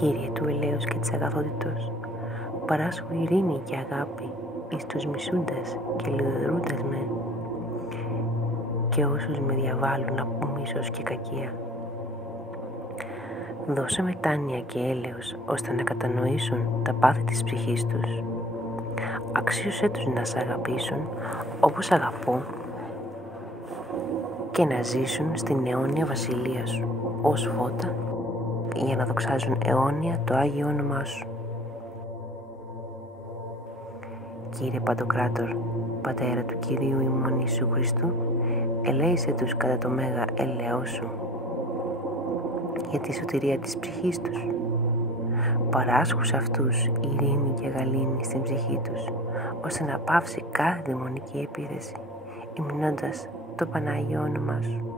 Κύριε του ελέους και της αγαθότητος, παράσχου ειρήνη και αγάπη εις τους μισούντας και λιδωρούντας με, και όσους με διαβάλλουν από μίσος και κακία. Δώσε μετάνοια και έλεος, ώστε να κατανοήσουν τα πάθη της ψυχής τους. Αξίωσέ τους να σε αγαπήσουν όπως αγαπώ και να ζήσουν στην αιώνια βασιλεία σου ως φώτα, για να δοξάζουν αιώνια το Άγιο όνομά σου. Κύριε Παντοκράτορ, Πατέρα του Κυρίου ημών Ιησού Χριστού, ελέησε τους κατά το μέγα έλεος σου για τη σωτηρία της ψυχής τους. Παράσχου σε αυτούς ειρήνη και γαλήνη στην ψυχή τους, ώστε να πάυσει κάθε δαιμονική επίθεση, υμνώντας το Πανάγιο όνομά σου.